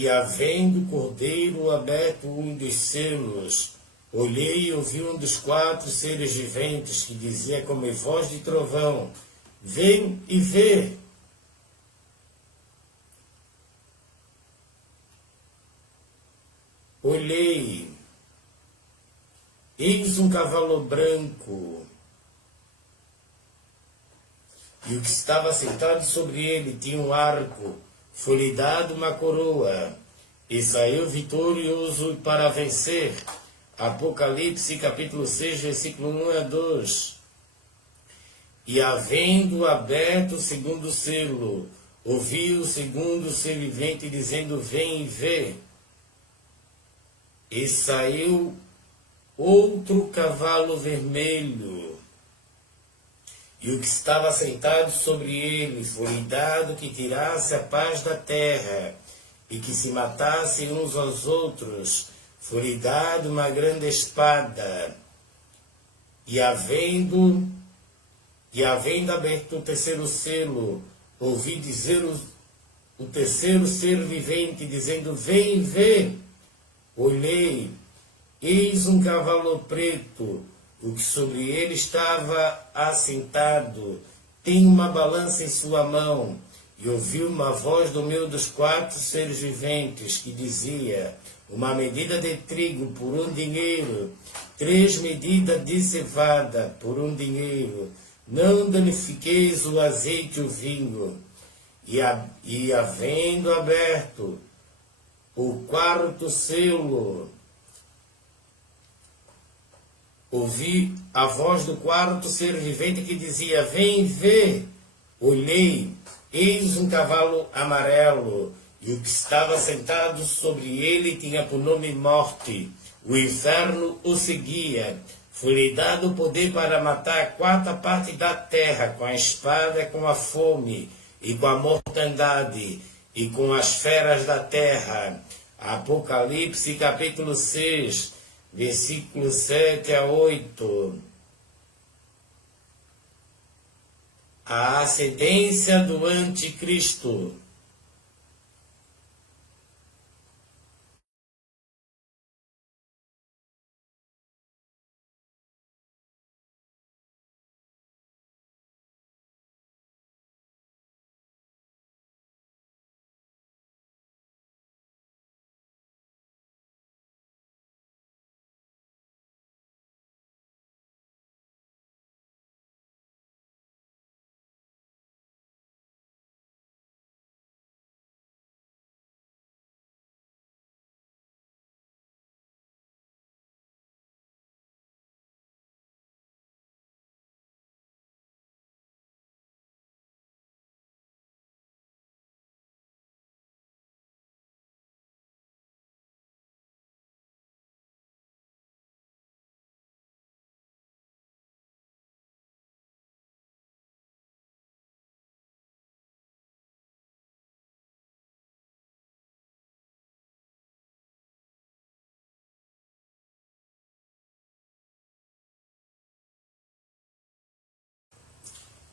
E havendo o cordeiro aberto um dos selos, olhei e ouvi um dos 4 seres viventes que dizia como voz de trovão: vem e vê. Olhei, eis um cavalo branco, e o que estava sentado sobre ele tinha um arco, foi-lhe dado uma coroa, e saiu vitorioso para vencer. Apocalipse capítulo 6, versículo 1 a 2. E havendo aberto o segundo selo, ouvi o segundo ser vivente dizendo: vem e vê. E saiu outro cavalo vermelho, e o que estava sentado sobre ele foi dado que tirasse a paz da terra, e que se matassem uns aos outros, foi dado uma grande espada. E havendo aberto o terceiro selo, ouvi dizer o terceiro ser vivente, dizendo: vem e vê. Olhei, eis um cavalo preto, o que sobre ele estava assentado, tem uma balança em sua mão, e ouvi uma voz do meio dos 4 seres viventes, que dizia: uma medida de trigo por 1 dinheiro, 3 medidas de cevada por 1 dinheiro, não danifiqueis o azeite e o vinho. E havendo aberto o 4º selo, ouvi a voz do 4º ser vivente que dizia: vem ver. Olhei, eis um cavalo amarelo, e o que estava sentado sobre ele tinha por nome Morte. O inferno o seguia. Foi-lhe dado o poder para matar a 4ª parte da terra, com a espada, com a fome, e com a mortandade, e com as feras da terra. Apocalipse capítulo 6, versículos 7 a 8. A ascendência do anticristo.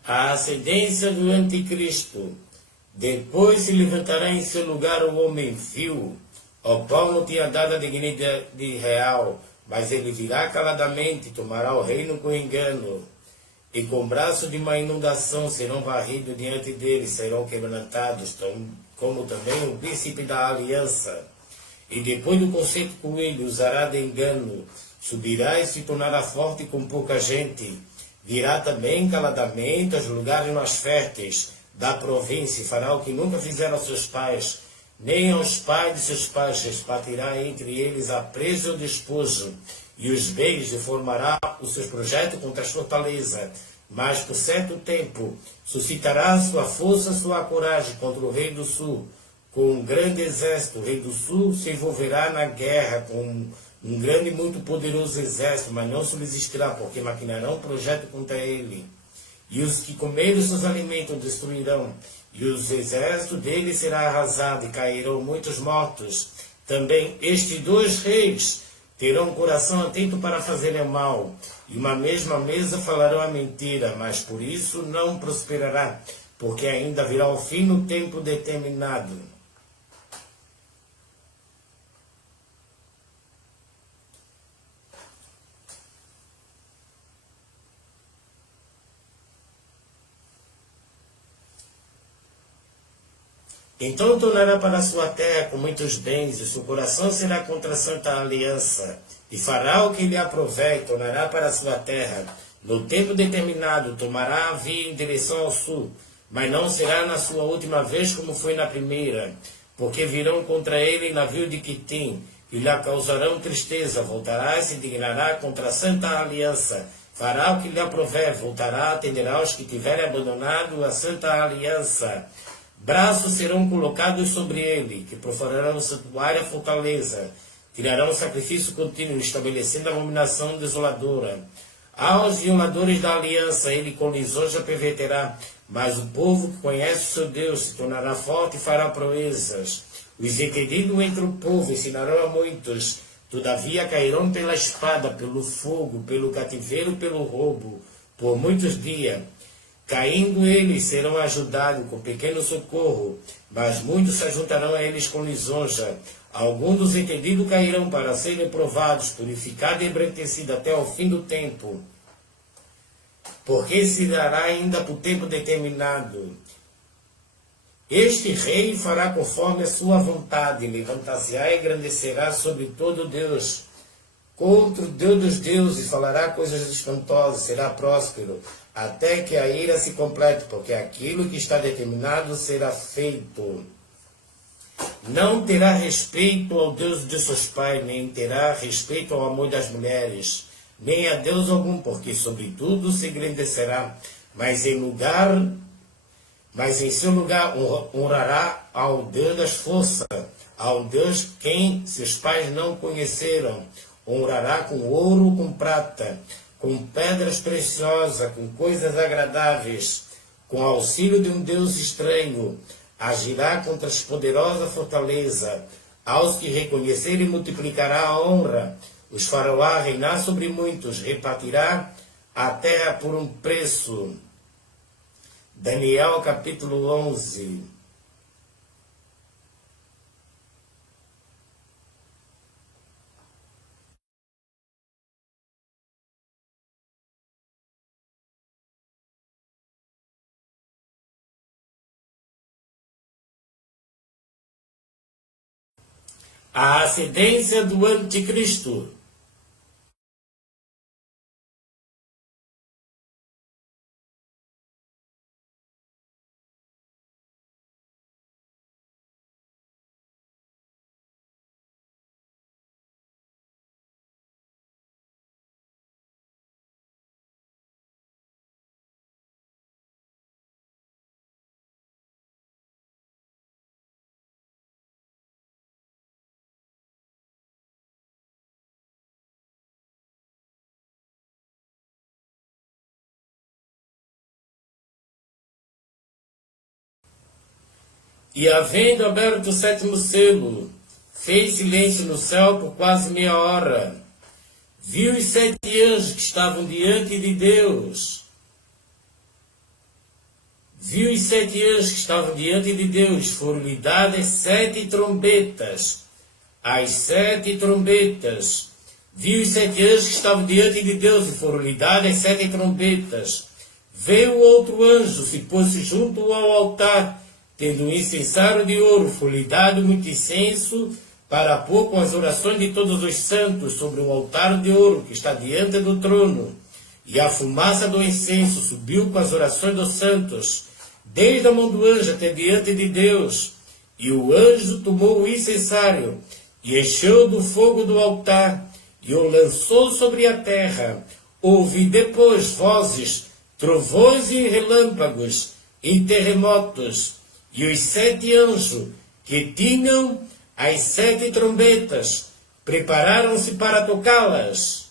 A ascendência do anticristo. Depois se levantará em seu lugar o homem vil, ao qual não tinha dado a dignidade real, mas ele virá caladamente, tomará o reino com engano, e com braço de uma inundação serão varridos diante dele, serão quebrantados, como também o príncipe da aliança. E depois do conceito com ele, usará de engano, subirá e se tornará forte com pouca gente. Virá também caladamente aos lugares mais férteis da província, e fará o que nunca fizeram aos seus pais, nem aos pais de seus pais, repartirá entre eles a presa e o despojo, e os bens, e formará os seus projetos contra a fortaleza. Mas por certo tempo suscitará sua força, sua coragem contra o rei do sul, com um grande exército. O rei do sul se envolverá na guerra com um grande e muito poderoso exército, mas não subsistirá, porque maquinarão um projeto contra ele. E os que comerem seus alimentos destruirão, e os exércitos dele será arrasado, e cairão muitos mortos. Também estes 2 reis terão um coração atento para fazerem mal, e uma mesma mesa falarão a mentira, mas por isso não prosperará, porque ainda virá o fim no tempo determinado. Então tornará para a sua terra com muitos bens, e seu coração será contra a santa aliança, e fará o que lhe aprover, e tornará para a sua terra. No tempo determinado, tomará a via em direção ao sul, mas não será na sua última vez como foi na primeira, porque virão contra ele navio de Quitim, e lhe causarão tristeza, voltará e se indignará contra a santa aliança, fará o que lhe aprover, voltará, atenderá aos que tiverem abandonado a santa aliança. Braços serão colocados sobre ele, que profanarão o santuário e a fortaleza, tirarão o sacrifício contínuo, estabelecendo a abominação desoladora. Aos violadores da aliança ele com lisonja perverterá, mas o povo que conhece o seu Deus se tornará forte e fará proezas. Os entendidos entre o povo ensinarão a muitos, todavia cairão pela espada, pelo fogo, pelo cativeiro e pelo roubo, por muitos dias. Caindo eles serão ajudados com pequeno socorro, mas muitos se ajuntarão a eles com lisonja. Alguns dos entendidos cairão para serem provados, purificados e embranquecidos até o fim do tempo. Porque se dará ainda por tempo determinado. Este rei fará conforme a sua vontade, levantar-se-á e engrandecerá sobre todo Deus. Contra o Deus dos deuses falará coisas espantosas, será próspero, até que a ira se complete, porque aquilo que está determinado será feito. Não terá respeito ao Deus de seus pais, nem terá respeito ao amor das mulheres, nem a Deus algum, porque sobretudo se engrandecerá, mas em seu lugar honrará ao Deus das forças, ao Deus quem seus pais não conheceram. Honrará com ouro, com prata, com pedras preciosas, com coisas agradáveis, com auxílio de um Deus estranho. Agirá contra as poderosas fortalezas. Aos que reconhecerem multiplicará a honra. Os fará reinar sobre muitos, repartirá a terra por um preço. Daniel capítulo 11. A ascendência do anticristo. E havendo aberto o sétimo selo, fez silêncio no céu por quase meia hora. Viu os 7 anjos que estavam diante de Deus. Viu os 7 anjos que estavam diante de Deus. Foram-lhe dadas 7 trombetas. As 7 trombetas. Viu os 7 anjos que estavam diante de Deus. E foram-lhe dadas 7 trombetas. Veio outro anjo, se pôs junto ao altar, tendo um incensário de ouro, foi-lhe dado muito incenso, para pôr com as orações de todos os santos sobre o altar de ouro que está diante do trono. E a fumaça do incenso subiu com as orações dos santos, desde a mão do anjo até diante de Deus. E o anjo tomou o incensário, e encheu do fogo do altar, e o lançou sobre a terra. Ouvi depois vozes, trovões e relâmpagos, e terremotos. E os 7 anjos, que tinham as 7 trombetas, prepararam-se para tocá-las.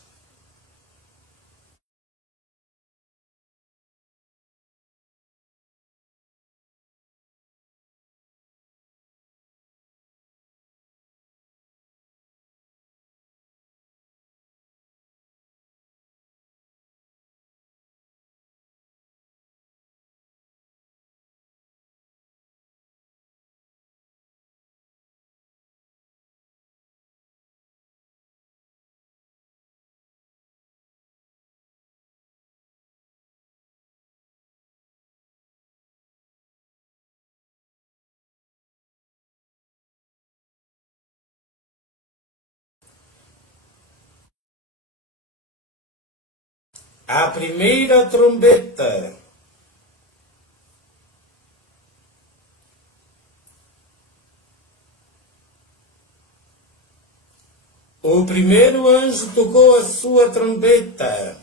A primeira trombeta. O primeiro anjo tocou a sua trombeta.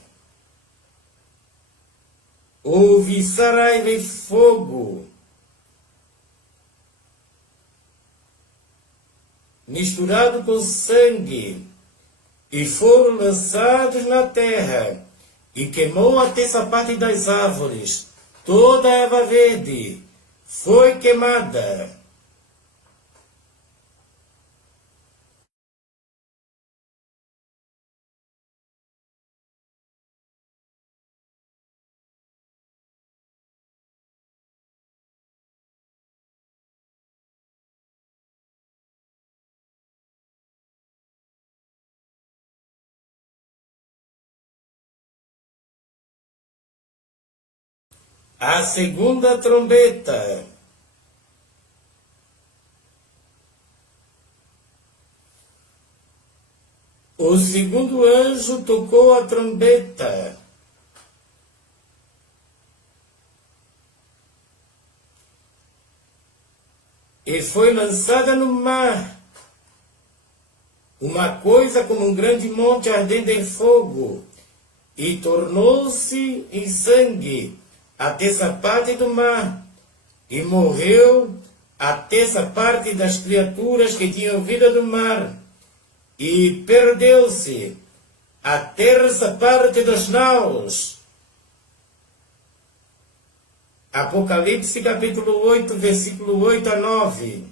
Houve saraiva e fogo, misturado com sangue, e foram lançados na terra, e queimou a terça parte das árvores. Toda a erva verde foi queimada. A segunda trombeta. O segundo anjo tocou a trombeta. E foi lançada no mar uma coisa como um grande monte ardendo em fogo, e tornou-se em sangue a terça parte do mar, e morreu a terça parte das criaturas que tinham vida do mar, e perdeu-se a terça parte dos naus. Apocalipse capítulo 8, versículo 8 a 9.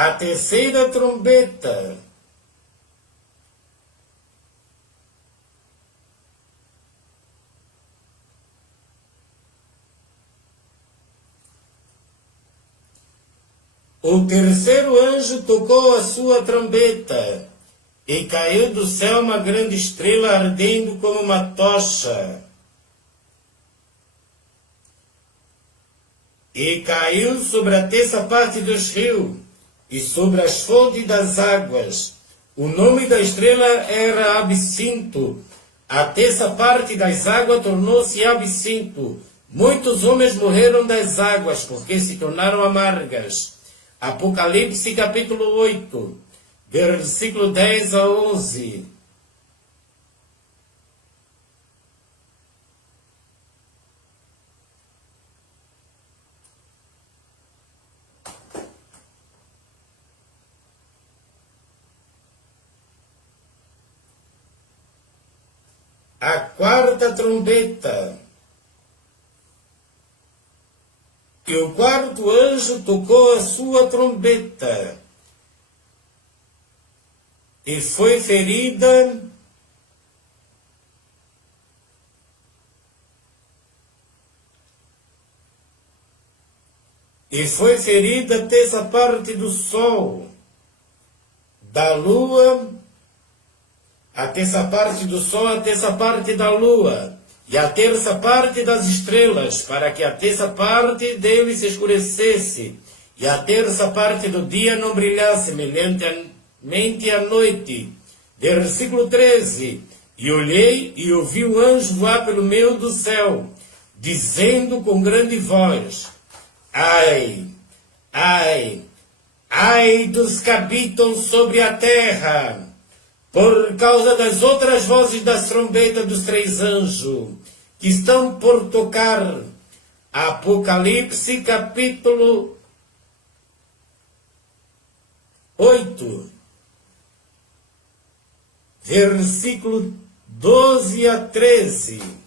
A terceira trombeta. O terceiro anjo tocou a sua trombeta, e caiu do céu uma grande estrela ardendo como uma tocha. E caiu sobre a terça parte dos rios, e sobre as fontes das águas. O nome da estrela era Absinto. A terça parte das águas tornou-se absinto. Muitos homens morreram das águas, porque se tornaram amargas. Apocalipse capítulo 8, versículo 10 a 11. A quarta trombeta. E o quarto anjo tocou a sua trombeta, e foi ferida a terça parte do sol, da lua, a terça parte do sol, a terça parte da lua, e a terça parte das estrelas, para que a terça parte dele se escurecesse, e a terça parte do dia não brilhasse, semelhantemente à noite. Versículo 13. E olhei e ouvi o anjo voar pelo meio do céu, dizendo com grande voz: Ai, ai, ai dos que habitam sobre a terra, por causa das outras vozes das trombetas dos três anjos, que estão por tocar. Apocalipse capítulo 8, versículo 12 a 13.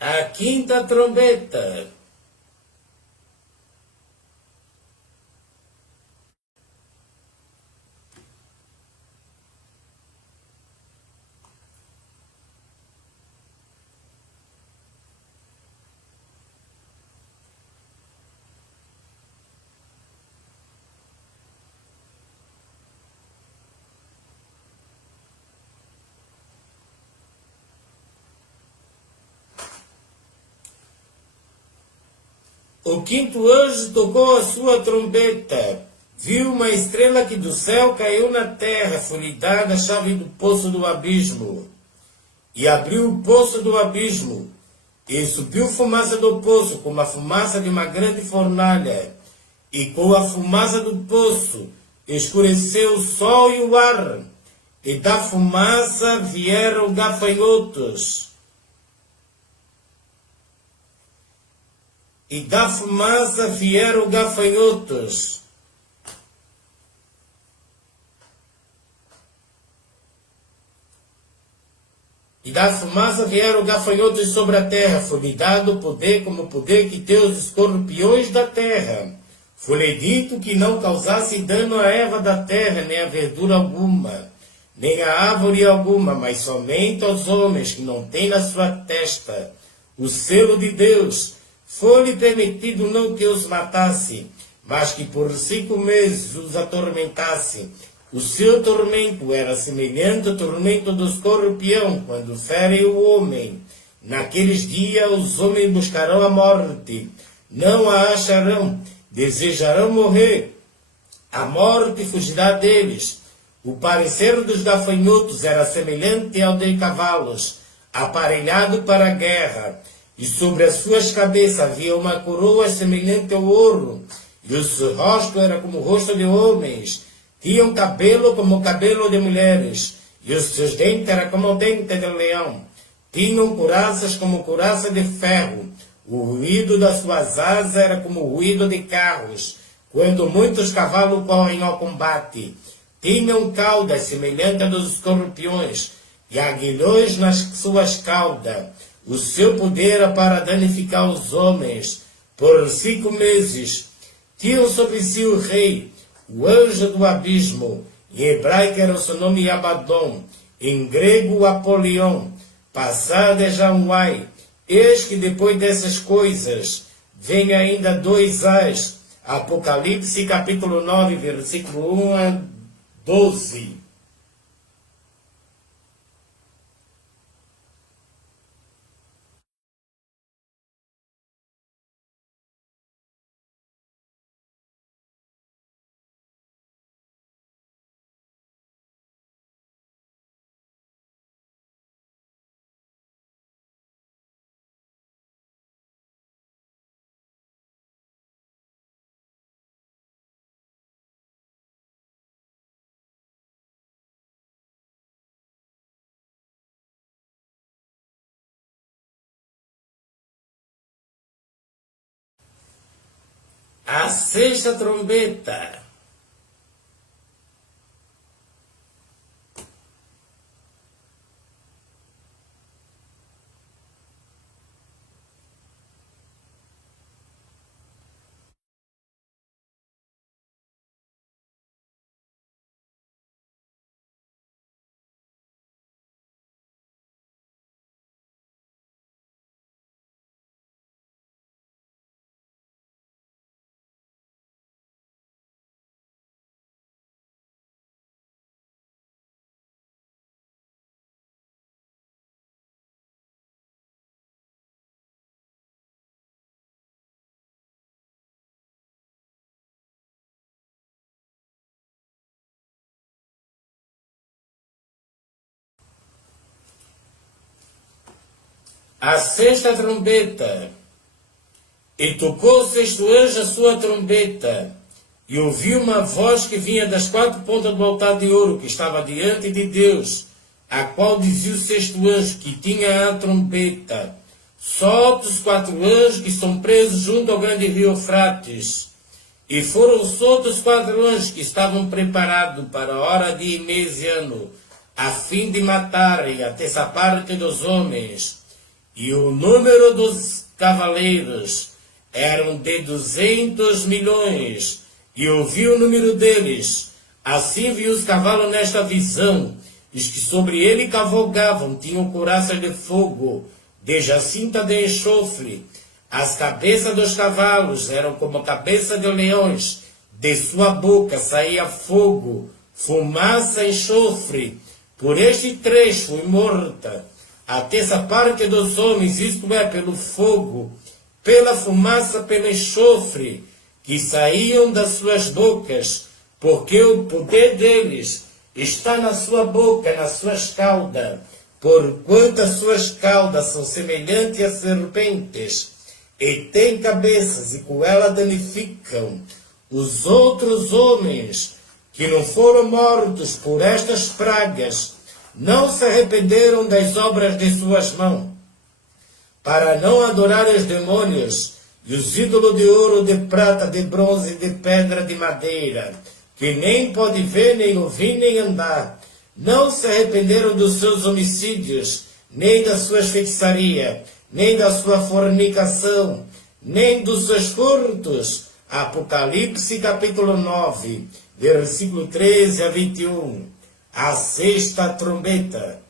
A quinta trombeta. O quinto anjo tocou a sua trombeta. Viu uma estrela que do céu caiu na terra, foi-lhe dada a chave do poço do abismo. E abriu o poço do abismo, e subiu fumaça do poço, como a fumaça de uma grande fornalha. E com a fumaça do poço escureceu o sol e o ar, e da fumaça vieram gafanhotos. E da fumaça vieram gafanhotos. E da fumaça vieram gafanhotos sobre a terra. Foi-lhe dado poder como o poder que tem os escorpiões da terra. Foi-lhe dito que não causasse dano à erva da terra, nem a verdura alguma, nem a árvore alguma, mas somente aos homens que não têm na sua testa o selo de Deus. Foi-lhe permitido não que os matasse, mas que por 5 meses os atormentasse. O seu tormento era semelhante ao tormento do escorpião, quando fere o homem. Naqueles dias os homens buscarão a morte, não a acharão, desejarão morrer. A morte fugirá deles. O parecer dos gafanhotos era semelhante ao de cavalos, aparelhado para a guerra. E sobre as suas cabeças havia uma coroa semelhante ao ouro, e o seu rosto era como o rosto de homens. Tinham cabelo como o cabelo de mulheres, e os seus dentes eram como o dente de leão. Tinham couraças como couraça de ferro. O ruído das suas asas era como o ruído de carros, quando muitos cavalos correm ao combate. Tinham caudas semelhantes a dos escorpiões, e aguilhões nas suas caudas. O seu poder era para danificar os homens. Por 5 meses tinham sobre si o rei, o anjo do abismo. Em hebraico era o seu nome Abaddon, em grego Apolion, passado é Janwai. Eis que depois dessas coisas vem ainda 2 ais. Apocalipse capítulo 9, versículo 1 a 12. A sexta trombeta. A sexta trombeta. E tocou o sexto anjo a sua trombeta, e ouviu uma voz que vinha das 4 pontas do altar de ouro que estava diante de Deus, a qual dizia o sexto anjo que tinha a trombeta: solta os 4 anjos que estão presos junto ao grande rio Eufrates. E foram soltos os 4 anjos que estavam preparados para a hora de mês e ano, a fim de matarem a terça parte dos homens. e o número dos cavaleiros eram de 200 milhões, e ouvi o número deles. Assim vi os cavalos nesta visão, e os que sobre ele cavalgavam tinham couraças de fogo, de jacinta de enxofre. As cabeças dos cavalos eram como cabeça de leões, de sua boca saía fogo, fumaça e enxofre. Por este três fui morta. A terça parte dos homens, isto é, pelo fogo, pela fumaça, pelo enxofre, que saíam das suas bocas, porque o poder deles está na sua boca, nas suas caudas, porquanto as suas caudas são semelhantes a serpentes, e têm cabeças, e com ela danificam. Os outros homens que não foram mortos por estas pragas, não se arrependeram das obras de suas mãos, para não adorar os demônios e os ídolos de ouro, de prata, de bronze, de pedra, de madeira, que nem pode ver, nem ouvir, nem andar. Não se arrependeram dos seus homicídios, nem das suas feitiçarias, nem da sua fornicação, nem dos seus furtos. Apocalipse capítulo 9, versículo 13 a 21. A sexta trombeta.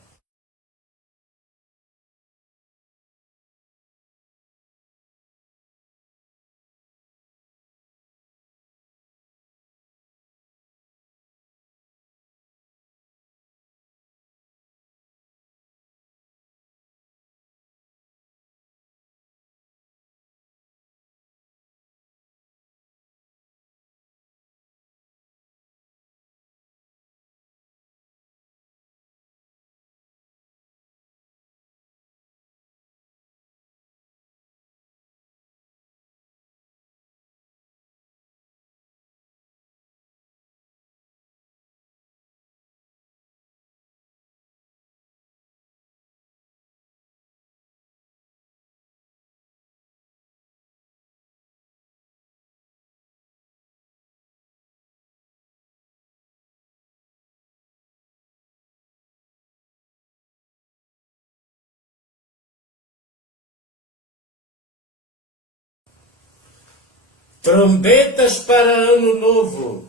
Trombetas para Ano Novo,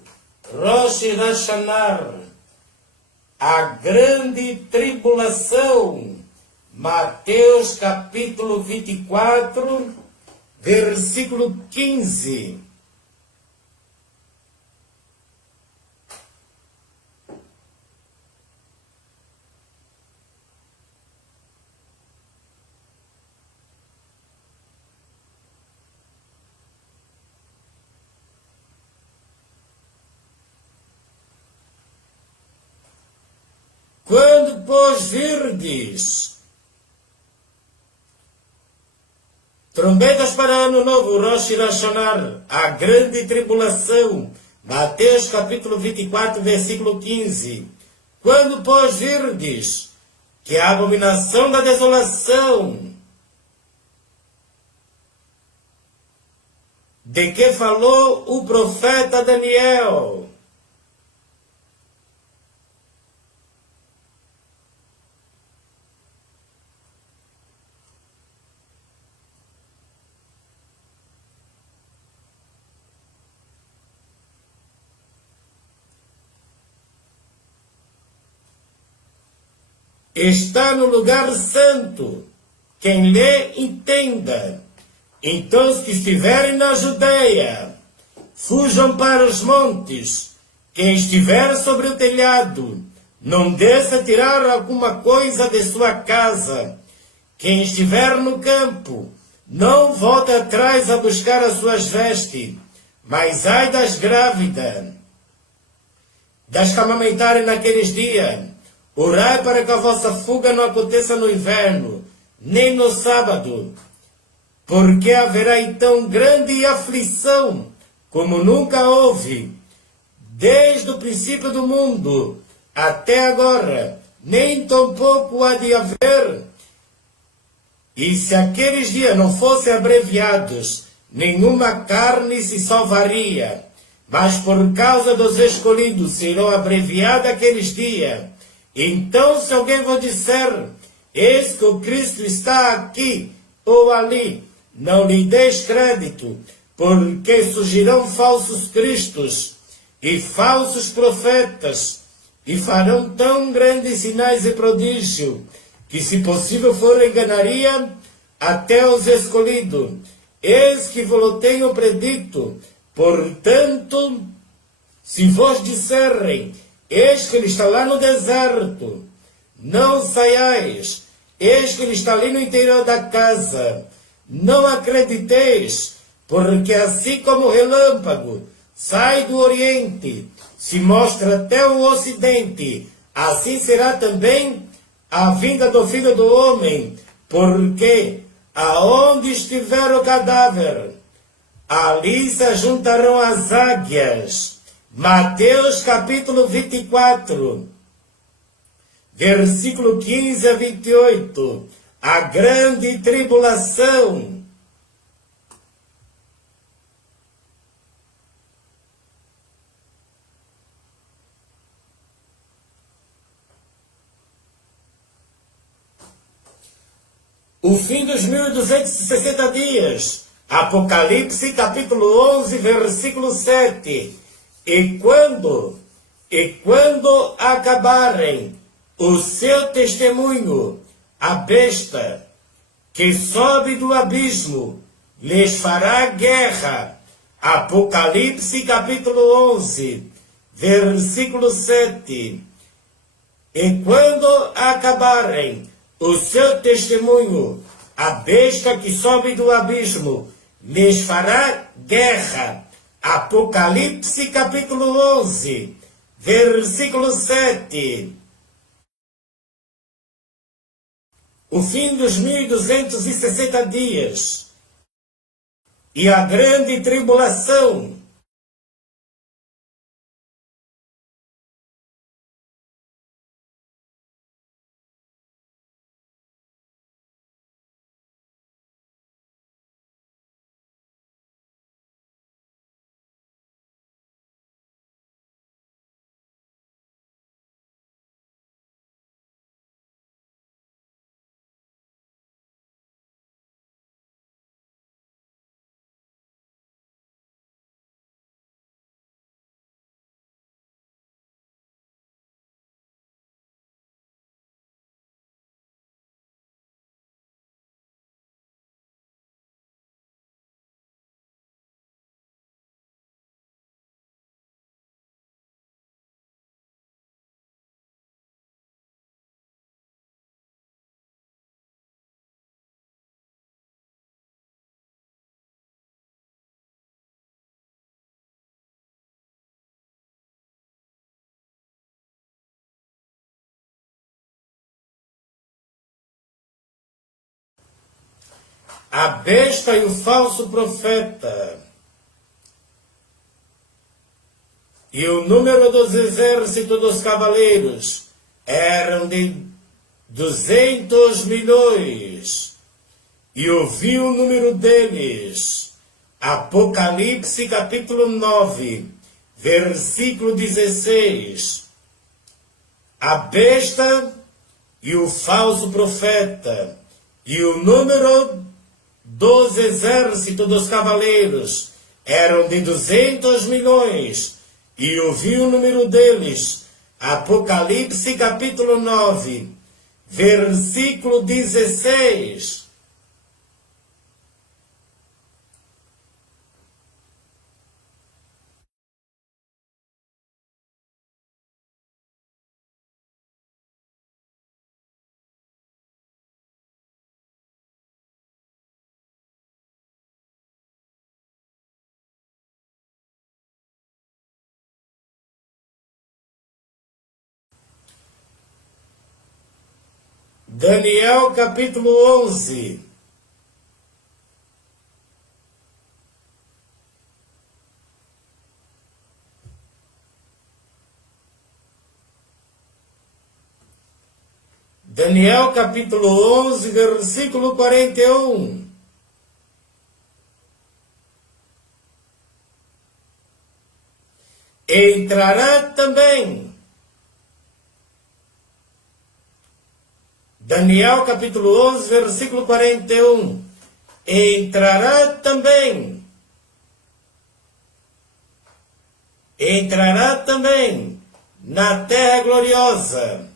Rosh Hashanah, a grande tribulação, Mateus capítulo 24, versículo 15. Quando, pois, virdes trombetas para Ano Novo, Rosh Hashanah, a grande tribulação, Mateus capítulo 24, versículo 15. Quando, pois, virdes que a abominação da desolação, de que falou o profeta Daniel, está no lugar santo. Quem lê, entenda. Então, os que estiverem na Judeia, fujam para os montes. Quem estiver sobre o telhado, não desça tirar alguma coisa de sua casa. Quem estiver no campo, não volte atrás a buscar as suas vestes. Mas ai das grávidas, das que amamentarem naqueles dias. Orai para que a vossa fuga não aconteça no inverno, nem no sábado, porque haverá então grande aflição, como nunca houve, desde o princípio do mundo até agora, nem tampouco há de haver. E se aqueles dias não fossem abreviados, nenhuma carne se salvaria, mas por causa dos escolhidos serão abreviados aqueles dias. Então, se alguém vos disser, eis que o Cristo está aqui ou ali. Não lhe deis crédito, porque surgirão falsos cristos e falsos profetas, e farão tão grandes sinais e prodígios, que se possível for enganaria até os escolhidos. Eis que vos tenho predito. Portanto, se vos disserem, eis que ele está lá no deserto, não saiais, eis que ele está ali no interior da casa, não acrediteis, porque assim como o relâmpago sai do oriente, se mostra até o ocidente, assim será também a vinda do Filho do Homem, porque aonde estiver o cadáver, ali se juntarão as águias. Mateus capítulo 24, versículo 15 a 28. A grande tribulação. O fim dos 1260 dias. Apocalipse capítulo 11, versículo 7. E quando acabarem o seu testemunho, a besta que sobe do abismo lhes fará guerra. Apocalipse capítulo 11, versículo 7. E quando acabarem o seu testemunho, a besta que sobe do abismo lhes fará guerra. Apocalipse capítulo 11, versículo 7. O fim dos 1260 dias e a grande tribulação. A besta e o falso profeta. E o número dos exércitos dos cavaleiros eram de 200 milhões. E ouvi o número deles. Apocalipse capítulo 9, versículo 16. A besta e o falso profeta. E o número dos exércitos dos cavaleiros eram de 200 milhões, e ouvi o número deles. Apocalipse capítulo 9, versículo 16. Daniel capítulo 11. Daniel capítulo 11, versículo 41. Entrará também Daniel capítulo 11, versículo 41. Entrará também na terra gloriosa.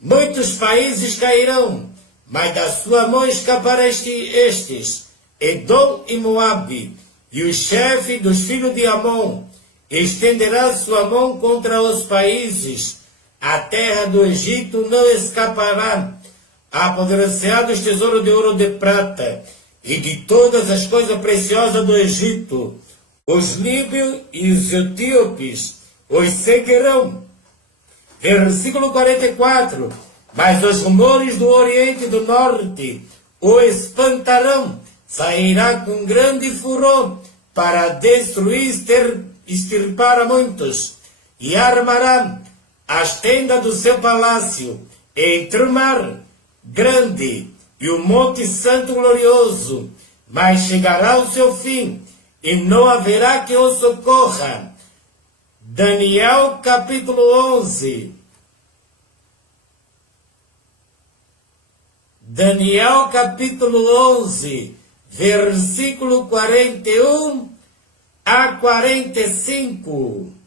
Muitos países cairão, mas da sua mão escapará estes, Edom e Moabe, e o chefe dos filhos de Amon estenderá sua mão contra os países. A terra do Egito não escapará. Apodrecerá dos tesouros de ouro e de prata, e de todas as coisas preciosas do Egito. Os líbios e os etíopes os seguirão. Versículo 44. Mas os rumores do Oriente e do Norte o espantarão. Sairá com grande furor para destruir, extirpar a muitos. E armará as tendas do seu palácio entre o mar grande e o monte santo glorioso. Mas chegará o seu fim e não haverá que o socorra. Daniel capítulo 11. Daniel capítulo 11, versículo 41 a 45.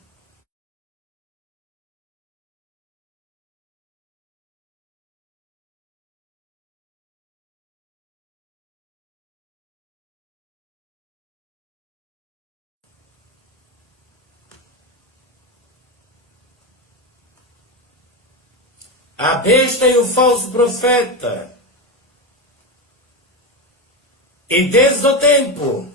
A besta e o falso profeta. E desde o tempo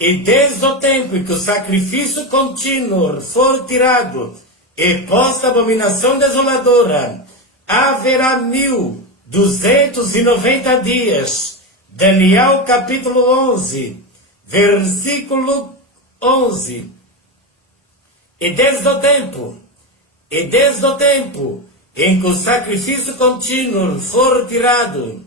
em que o sacrifício contínuo for tirado e posta a abominação desoladora, haverá 1290 dias. Daniel capítulo 11, versículo 11. E desde o tempo em que o sacrifício contínuo for tirado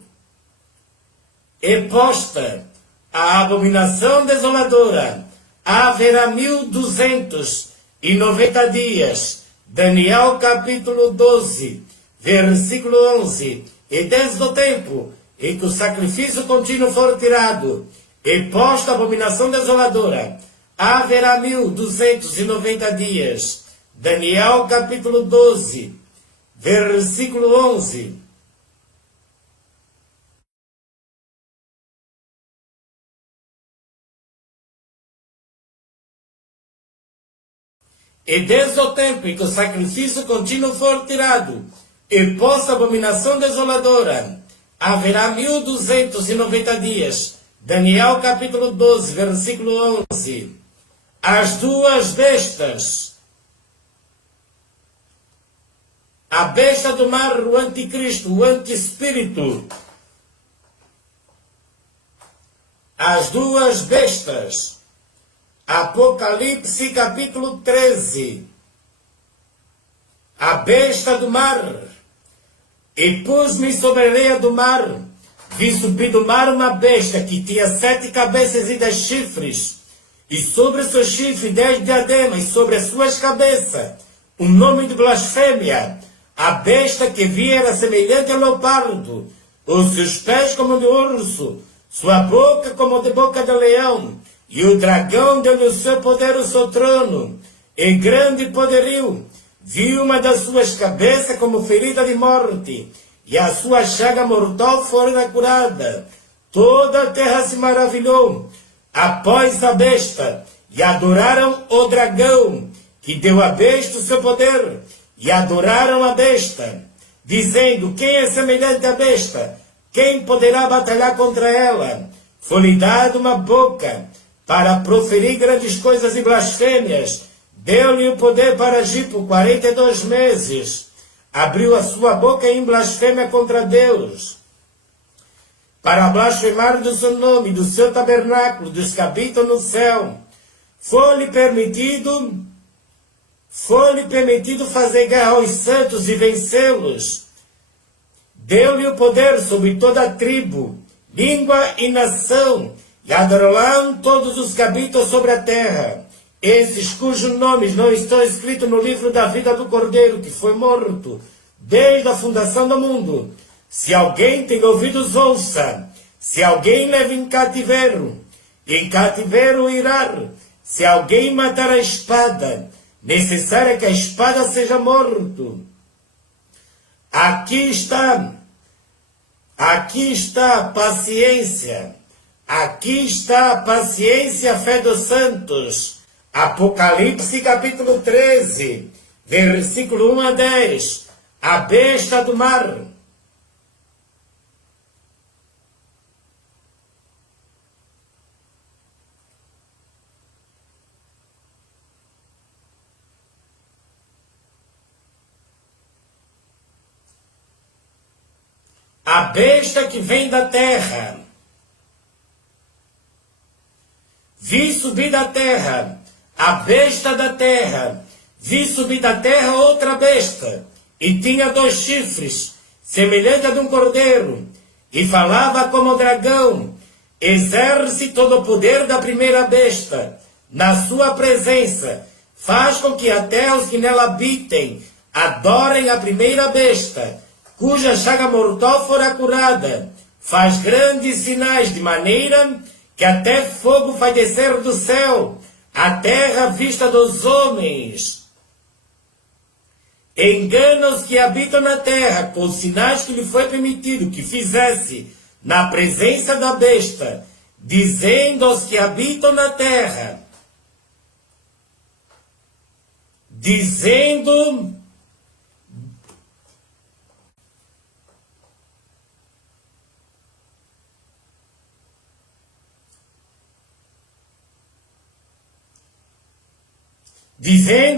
e posta a abominação desoladora, haverá 1290 dias. Daniel capítulo 12, versículo 11. E desde o tempo em que o sacrifício contínuo for tirado e posta a abominação desoladora, haverá 1290 dias. Daniel capítulo 12, versículo 11. E desde o tempo em que o sacrifício contínuo for tirado e posta a abominação desoladora, haverá 1290 dias. Daniel capítulo 12, versículo 11. As duas bestas. A besta do mar, o anticristo, o antiespírito. As duas bestas. Apocalipse capítulo 13. A besta do mar. E pus-me sobre a areia do mar. Vi subir do mar uma besta que tinha 7 cabeças e 10 chifres. E sobre os seus chifres 10 diademas, e sobre as suas cabeças um nome de blasfêmia. A besta que vi era semelhante a leopardo, os seus pés como de urso, sua boca como de boca de leão, e o dragão deu-lhe o seu poder, o seu trono, e grande poderio. Vi uma das suas cabeças como ferida de morte, e a sua chaga mortal fora curada. Toda a terra se maravilhou após a besta, e adoraram o dragão, que deu à besta o seu poder, e adoraram a besta, dizendo: quem é semelhante à besta? Quem poderá batalhar contra ela? Foi-lhe dada uma boca para proferir grandes coisas e blasfêmias. Deu-lhe o poder para agir por 42 meses. Abriu a sua boca em blasfêmia contra Deus, para blasfemar do seu nome, do seu tabernáculo, dos que habitam no céu. Foi-lhe permitido fazer guerra aos santos e vencê-los. Deu-lhe o poder sobre toda a tribo, língua e nação, e adorarão todos os que habitam sobre a terra, esses cujos nomes não estão escritos no livro da vida do Cordeiro, que foi morto desde a fundação do mundo. Se alguém tem ouvidos, ouça. Se alguém leva em cativeiro irá. Se alguém matar a espada, necessário é que a espada seja morto. Aqui está a paciência. Aqui está a paciência, a fé dos santos. Apocalipse capítulo 13, versículo 1 a 10. A besta do mar. A besta que vem da terra. Vi subir da terra, a besta da terra. Vi subir da terra outra besta, e tinha 2 chifres, semelhante a de um cordeiro, e falava como o dragão. Exerce todo o poder da primeira besta. Na sua presença, faz com que até os que nela habitem adorem a primeira besta, cuja chaga mortal fora curada. Faz grandes sinais, de maneira que até fogo vai descer do céu, a terra à vista dos homens. Engana os que habitam na terra, com os sinais que lhe foi permitido que fizesse na presença da besta, dizendo aos que habitam na terra, dizendo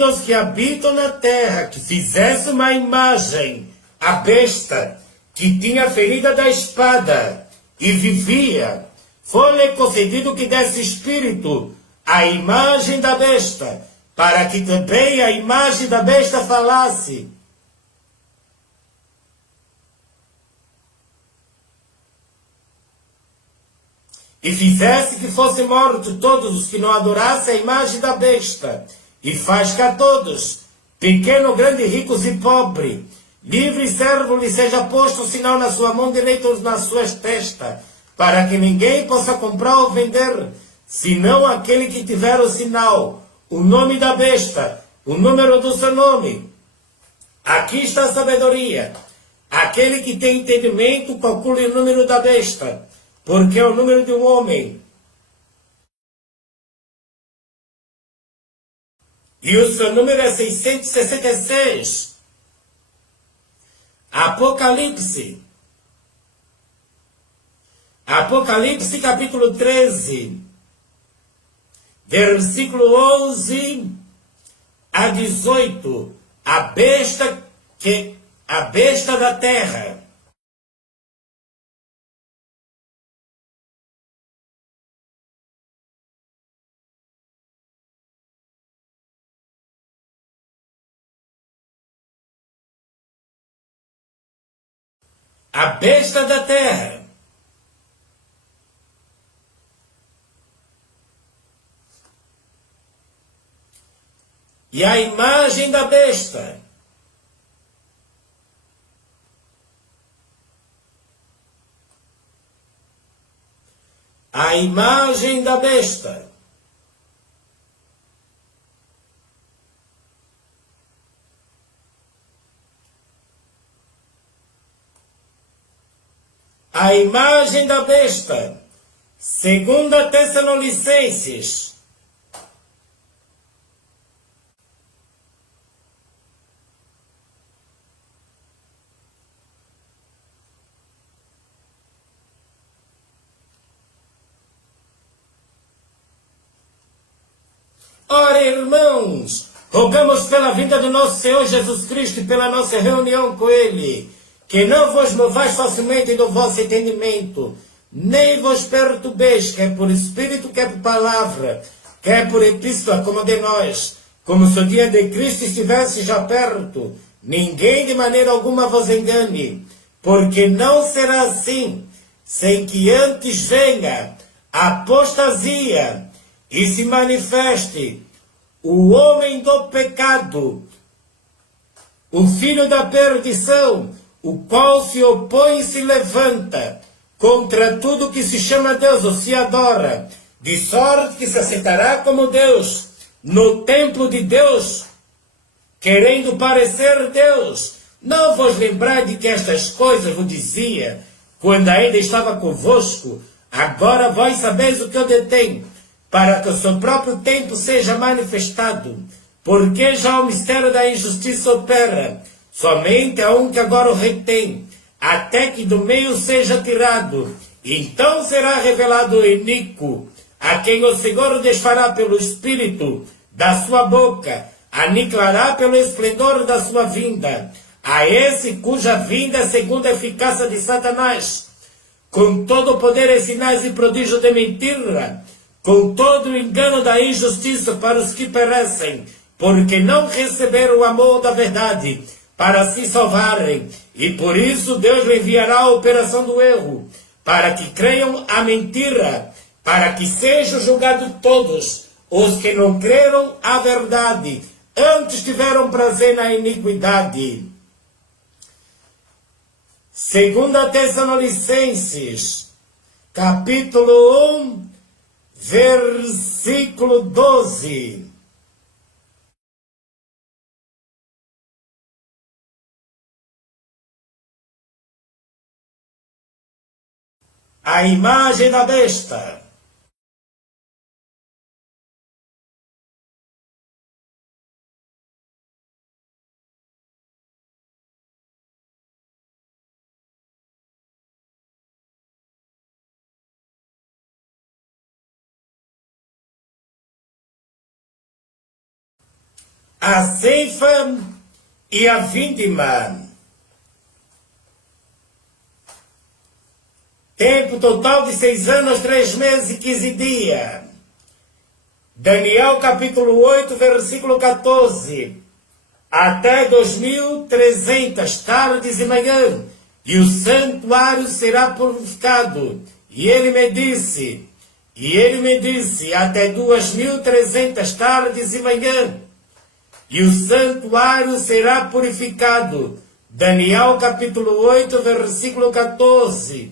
aos que habitam na terra que fizesse uma imagem, a besta, que tinha ferida da espada e vivia, foi-lhe concedido que desse espírito à imagem da besta, para que também a imagem da besta falasse. E fizesse que fossem mortos todos os que não adorassem a imagem da besta. E faz que a todos, pequeno, grande, ricos e pobre, livre e servo, lhe seja posto o sinal na sua mão direita ou nas suas testas, para que ninguém possa comprar ou vender, senão aquele que tiver o sinal, o nome da besta, o número do seu nome. Aqui está a sabedoria. Aquele que tem entendimento, calcule o número da besta, porque é o número de um homem. E o seu número é 666. Apocalipse. Apocalipse capítulo 13. Versículo 11 a 18. A besta da terra. A besta da terra. E a imagem da besta. A imagem da besta. A imagem da besta. 2 Tessalonicenses. Ora, irmãos, rogamos pela vinda do nosso Senhor Jesus Cristo e pela nossa reunião com Ele, que não vos movais facilmente do vosso entendimento, nem vos perturbeis, quer por espírito, quer por palavra, quer por epístola, como de nós, como se o dia de Cristo estivesse já perto. Ninguém de maneira alguma vos engane, porque não será assim, sem que antes venha a apostasia e se manifeste o homem do pecado, o filho da perdição, o qual se opõe e se levanta contra tudo que se chama Deus ou se adora, de sorte que se aceitará como Deus no templo de Deus, querendo parecer Deus. Não vos lembrai de que estas coisas vos dizia, quando ainda estava convosco? Agora vós sabeis o que eu detenho, para que o seu próprio tempo seja manifestado, porque já o mistério da injustiça opera, somente a um que agora o retém, até que do meio seja tirado. Então será revelado o iníquo, a quem o Senhor desfará pelo Espírito da sua boca, aniquilará pelo esplendor da sua vinda, a esse cuja vinda é segundo a eficácia de Satanás, com todo o poder e sinais e prodígio de mentira, com todo o engano da injustiça para os que perecem, porque não receberam o amor da verdade para se salvarem, e por isso Deus lhe enviará a operação do erro, para que creiam a mentira, para que sejam julgados todos os que não creram a verdade, antes tiveram prazer na iniquidade. 2 Tessalonicenses, capítulo 1, versículo 12. A imagem da besta. A ceifa e a vindima. Tempo total de 6 anos, 3 meses e 15 dias. Daniel capítulo 8, versículo 14. Até 2300 tardes e manhã, e o santuário será purificado. E ele me disse, até 2300 tardes e manhã, e o santuário será purificado. Daniel capítulo 8, versículo 14.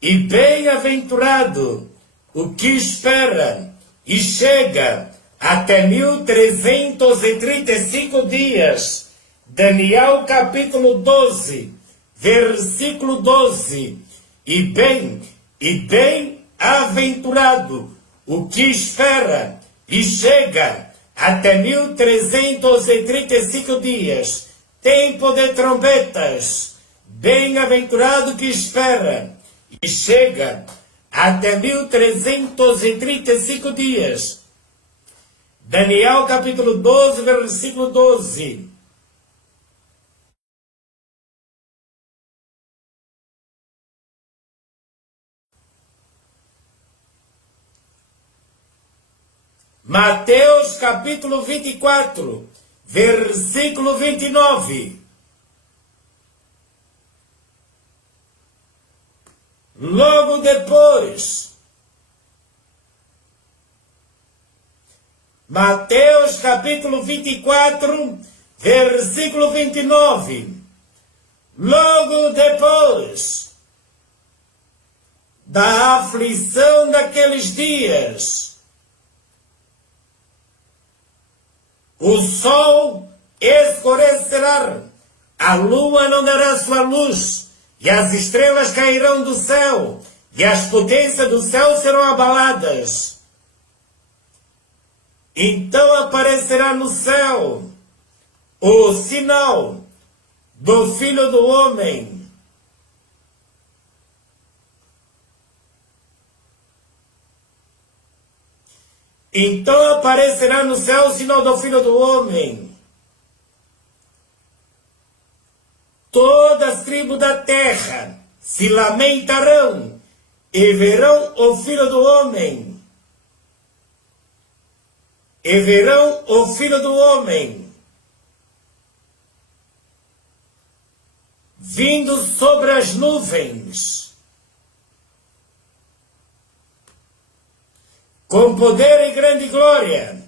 E bem-aventurado o que espera e chega até 1335 dias. Daniel capítulo 12, versículo 12. E bem-aventurado o que espera e chega até 1335 dias. Tempo de trombetas. Bem-aventurado que espera e chega até 1335 dias. Daniel capítulo 12, versículo 12. Mateus capítulo 24, versículo 29. Logo depois, Mateus capítulo 24, versículo 29. Logo depois da aflição daqueles dias, o sol escurecerá, a lua não dará sua luz, e as estrelas cairão do céu, e as potências do céu serão abaladas. Então aparecerá no céu o sinal do Filho do Homem. Então aparecerá no céu o sinal do Filho do Homem. Todas as tribos da terra se lamentarão e verão o Filho do Homem. E verão o Filho do Homem vindo sobre as nuvens, com poder e grande glória.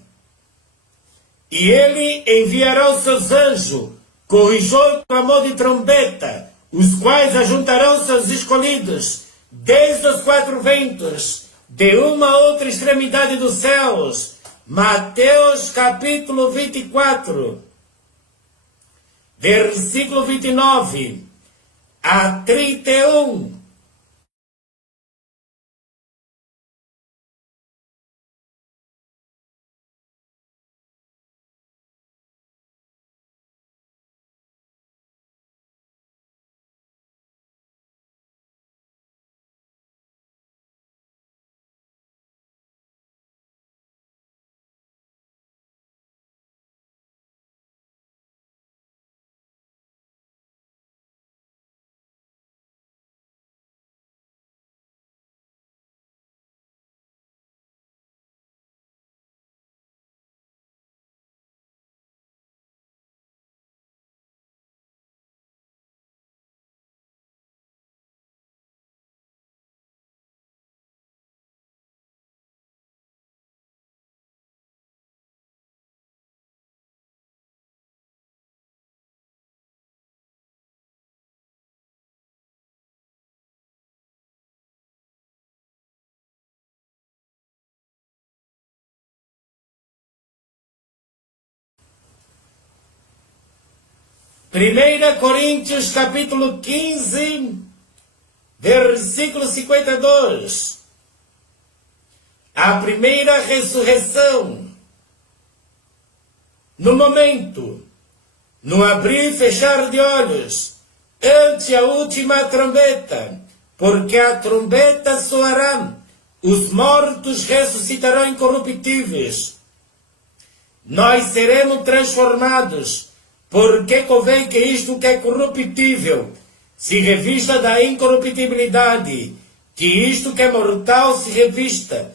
E ele enviará os seus anjos corrijou e clamou de trombeta, os quais ajuntarão seus escolhidos, desde os quatro ventos, de uma a outra extremidade dos céus. Mateus capítulo 24, versículo 29 a 31. Primeira Coríntios capítulo 15, versículo 52. A primeira ressurreição. No momento, no abrir e fechar de olhos, ante a última trombeta, porque a trombeta soará, os mortos ressuscitarão incorruptíveis. Nós seremos transformados, porque convém que isto que é corruptível se revista da incorruptibilidade, que isto que é mortal se revista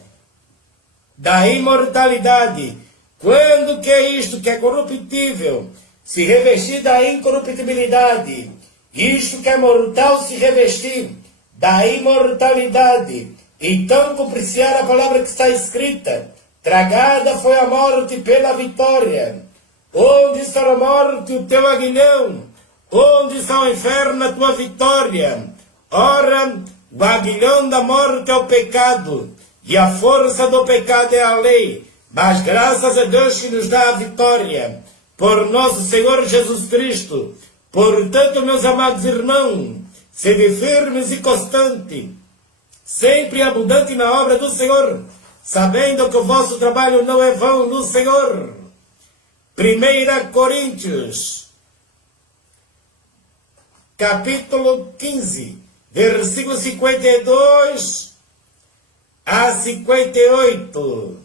da imortalidade. Quando que isto que é corruptível se revestir da incorruptibilidade, isto que é mortal se revestir da imortalidade, então cumprir-se-á a palavra que está escrita: tragada foi a morte pela vitória. Onde está a morte, o teu aguilhão? Onde está o inferno, a tua vitória? Ora, o aguilhão da morte é o pecado, e a força do pecado é a lei. Mas graças a Deus que nos dá a vitória, por nosso Senhor Jesus Cristo. Portanto, meus amados irmãos, sede firmes e constantes, sempre abundante na obra do Senhor, sabendo que o vosso trabalho não é vão no Senhor. 1 Coríntios, capítulo 15, versículo 52 a 58.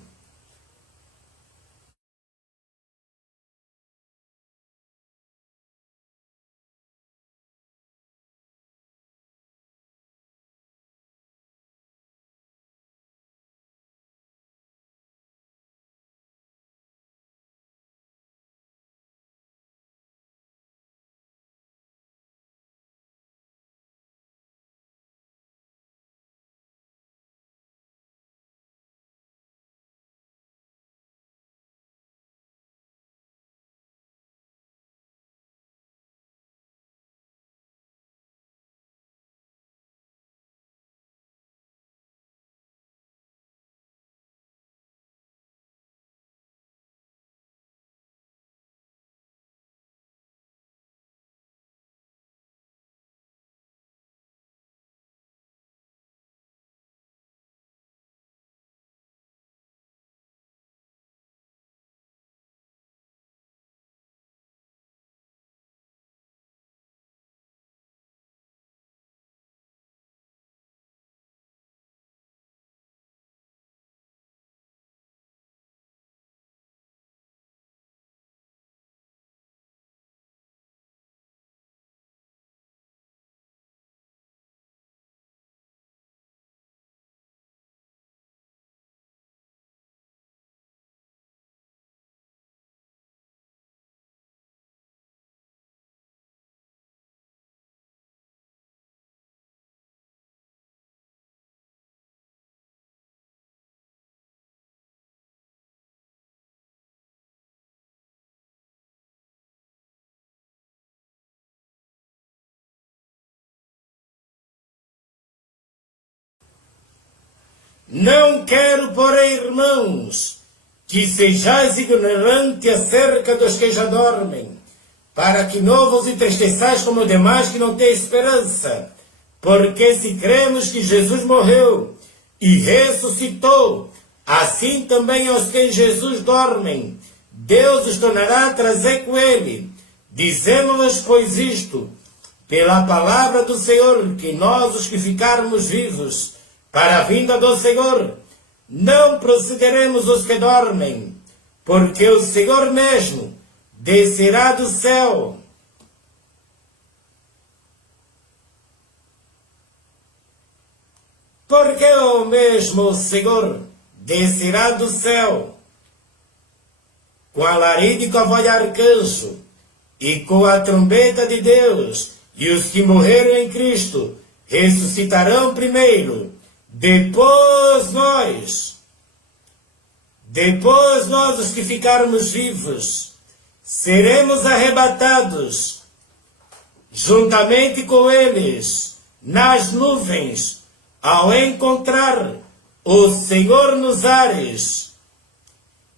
Não quero, porém, irmãos, que sejais ignorantes acerca dos que já dormem, para que não vos entristeçais como demais que não têm esperança. Porque se cremos que Jesus morreu e ressuscitou, assim também aos que em Jesus dormem, Deus os tornará a trazer com ele. Dizemos-vos, pois, isto, pela palavra do Senhor, que nós, os que ficarmos vivos, para a vinda do Senhor, não procederemos os que dormem, porque o Senhor mesmo descerá do céu. Porque o mesmo Senhor descerá do céu, com alarido e com a voz de arcanjo, e com a trombeta de Deus, e os que morreram em Cristo ressuscitarão primeiro. Depois nós, os que ficarmos vivos, seremos arrebatados, juntamente com eles, nas nuvens, ao encontrar o Senhor nos ares.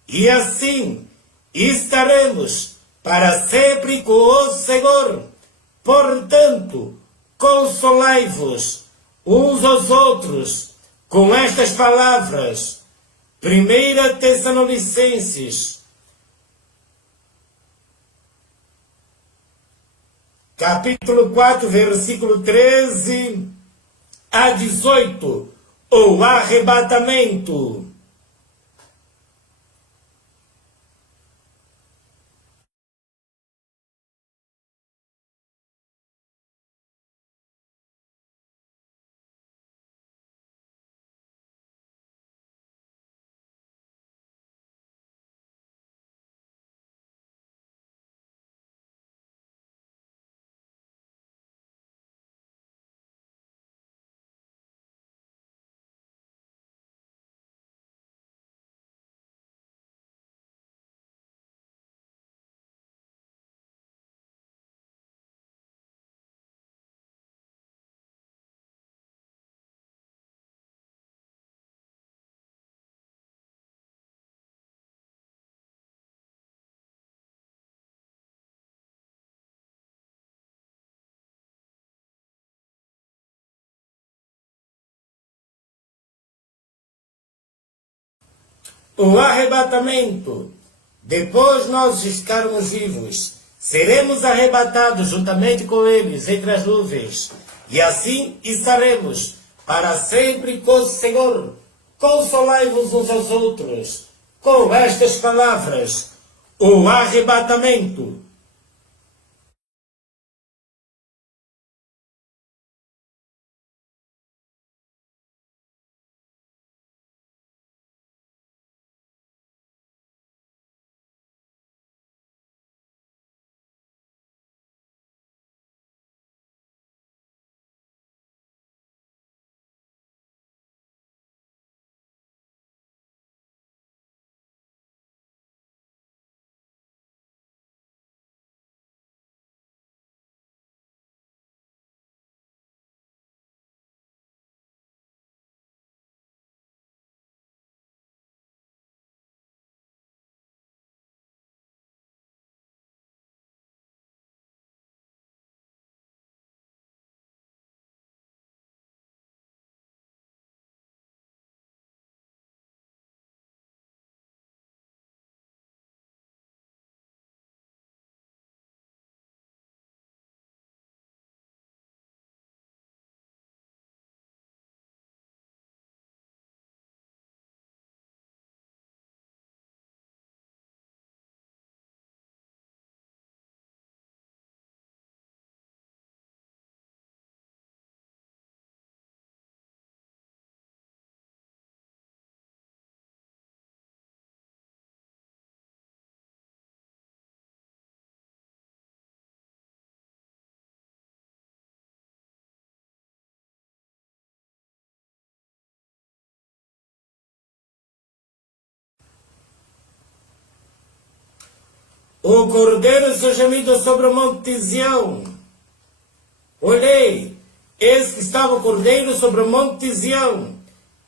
E assim estaremos para sempre com o Senhor. Portanto, consolai-vos uns aos outros com estas palavras. 1 Tessalonicenses, capítulo 4, versículo 13 a 18, o arrebatamento. O arrebatamento. Depois nós ficarmos vivos, seremos arrebatados juntamente com eles entre as nuvens, e assim estaremos para sempre com o Senhor. Consolai-vos uns aos outros com estas palavras. O arrebatamento. O cordeiro seu gemido sobre o monte Sião. Olhei, eis que estava o cordeiro sobre o monte Sião,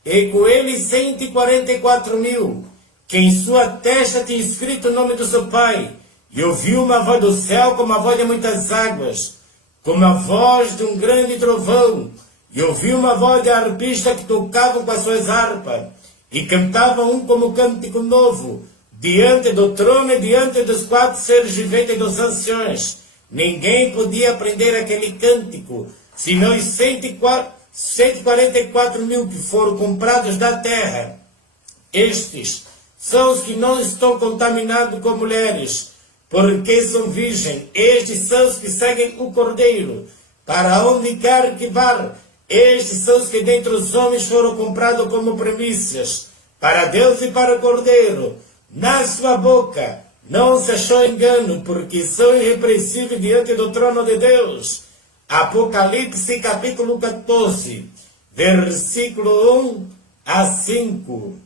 e com ele 144.000, que em sua testa tinha escrito o nome do seu pai, e ouviu uma voz do céu como a voz de muitas águas, como a voz de um grande trovão, e ouviu uma voz de arpistas que tocavam com as suas harpas, e cantavam um como cântico novo, diante do trono e diante dos 4 seres viventes e dos anciões. Ninguém podia aprender aquele cântico, senão os 144.000 que foram comprados da terra. Estes são os que não estão contaminados com mulheres, porque são virgens. Estes são os que seguem o Cordeiro, para onde quer que vá. Estes são os que dentre os homens foram comprados como primícias, para Deus e para o Cordeiro. Na sua boca não se achou engano, porque são irrepreensíveis diante do trono de Deus. Apocalipse capítulo 14, versículo 1 a 5.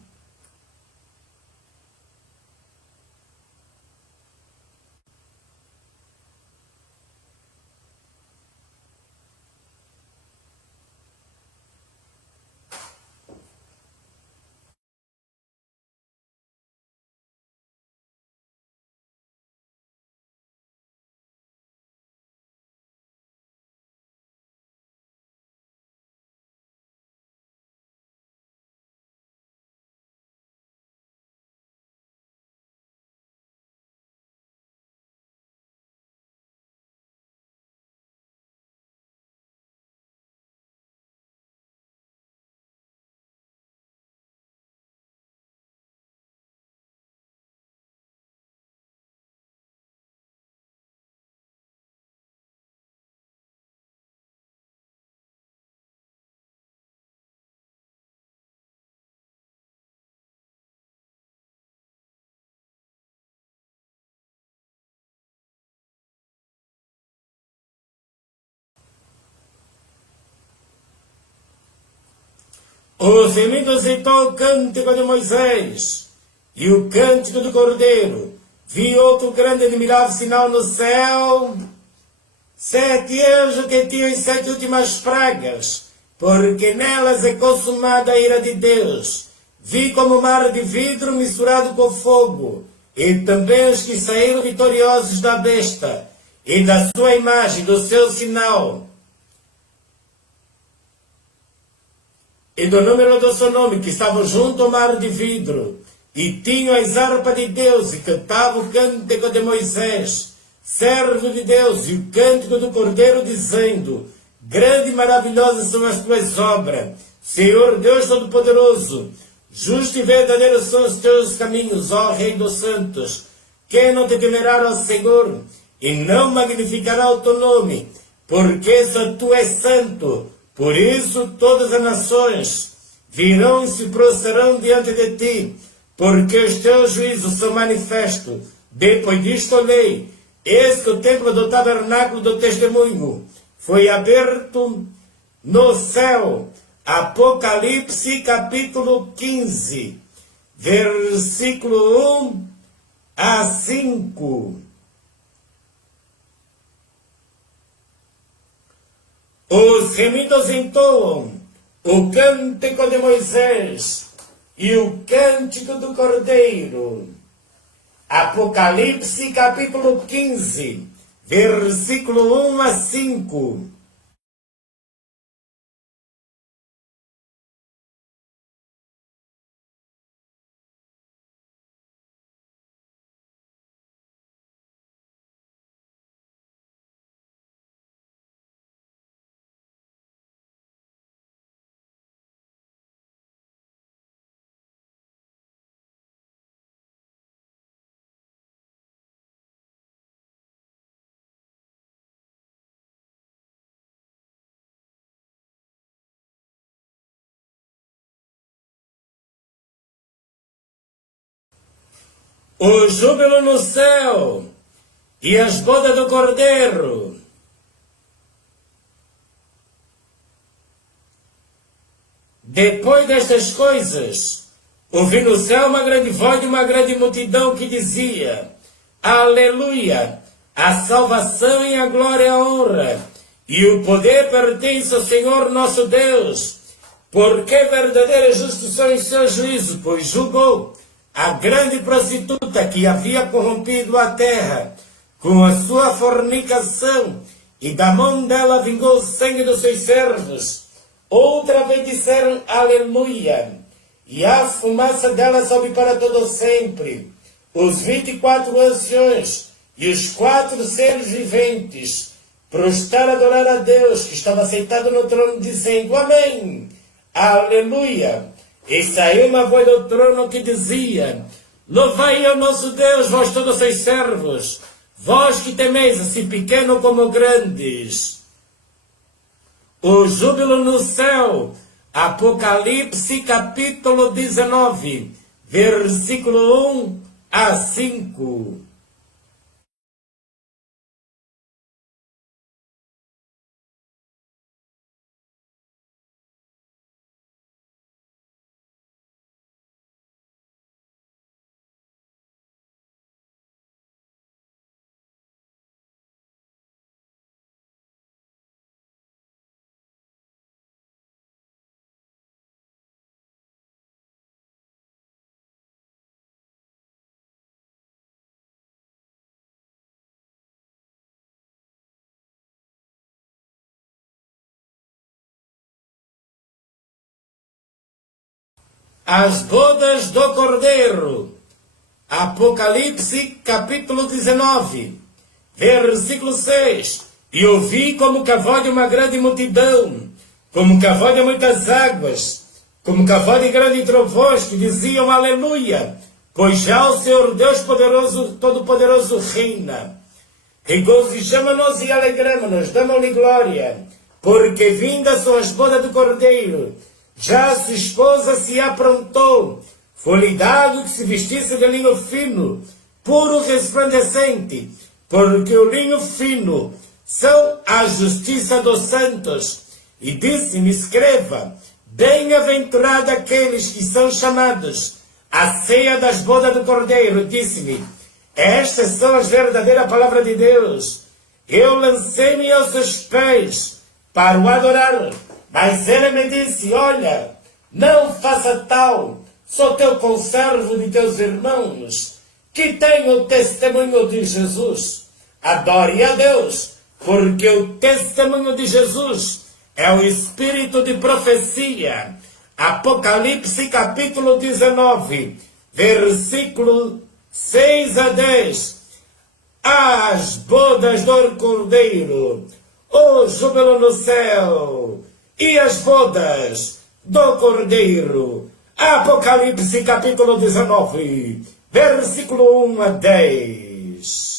Os inimigos citou o cântico de Moisés e o cântico do Cordeiro. Vi outro grande e admirável sinal no céu, 7 anjos que tinham as 7 últimas pragas, porque nelas é consumada a ira de Deus. Vi como mar de vidro misturado com fogo, e também os que saíram vitoriosos da besta, e da sua imagem, do seu sinal, e do número do seu nome, que estavam junto ao mar de vidro, e tinham as harpas de Deus, e cantavam o cântico de Moisés, servo de Deus, e o cântico do Cordeiro, dizendo: grande e maravilhosas são as tuas obras, Senhor Deus Todo-Poderoso, justo e verdadeiro são os teus caminhos, ó Rei dos Santos. Quem não te temerá ao Senhor, e não magnificará o teu nome, porque só tu és santo. Por isso todas as nações virão e se prostrarão diante de ti, porque os teus juízos são manifestos. Depois disto olhei, eis que o templo do tabernáculo do testemunho foi aberto no céu. Apocalipse capítulo 15, versículo 1 a 5. Os remidos entoam o cântico de Moisés e o cântico do Cordeiro. Apocalipse capítulo 15, versículo 1 a 5. O júbilo no céu e as bodas do Cordeiro. Depois destas coisas, ouvi no céu uma grande voz de uma grande multidão que dizia: Aleluia! A salvação e a glória e a honra e o poder pertence ao Senhor nosso Deus, Porque verdadeira justiça em seu juízo, pois julgou a grande prostituta que havia corrompido a terra com a sua fornicação, e da mão dela vingou o sangue dos seus servos. Outra vez disseram aleluia, e a fumaça dela sobe para todo sempre. Os 24 anciões e os 4 seres viventes prostraram a adorar a Deus, que estava sentado no trono, dizendo amém, aleluia. E saiu uma voz do trono que dizia: louvai ao nosso Deus, vós todos os seus servos, vós que temeis, assim pequeno como grandes. O júbilo no céu. Apocalipse capítulo 19, versículo 1 a 5. As bodas do Cordeiro. Apocalipse capítulo 19, versículo 6. E ouvi como cavalo de uma grande multidão, como cavalo de muitas águas, como cavalo de grandes trovões, que diziam aleluia, pois já o Senhor Deus poderoso, todo-poderoso reina. Regozijamo-nos e alegramo-nos, damos-lhe glória, porque vindas são as bodas do Cordeiro. Já sua esposa se aprontou, foi-lhe dado que se vestisse de linho fino, puro resplandecente, porque o linho fino são a justiça dos santos. E disse-me, escreva, bem-aventurado aqueles que são chamados à ceia das bodas do Cordeiro. Disse-me, estas são as verdadeiras palavras de Deus. Eu lancei-me aos seus pés para o adorar. Mas ele me disse, olha, não faça tal, sou teu conservo de teus irmãos, que tem o testemunho de Jesus. Adore a Deus, porque o testemunho de Jesus é o espírito de profecia. Apocalipse capítulo 19, versículo 6 a 10. As bodas do Cordeiro, o júbilo no céu, e as bodas do Cordeiro. Apocalipse capítulo 19, versículo 1 a 10.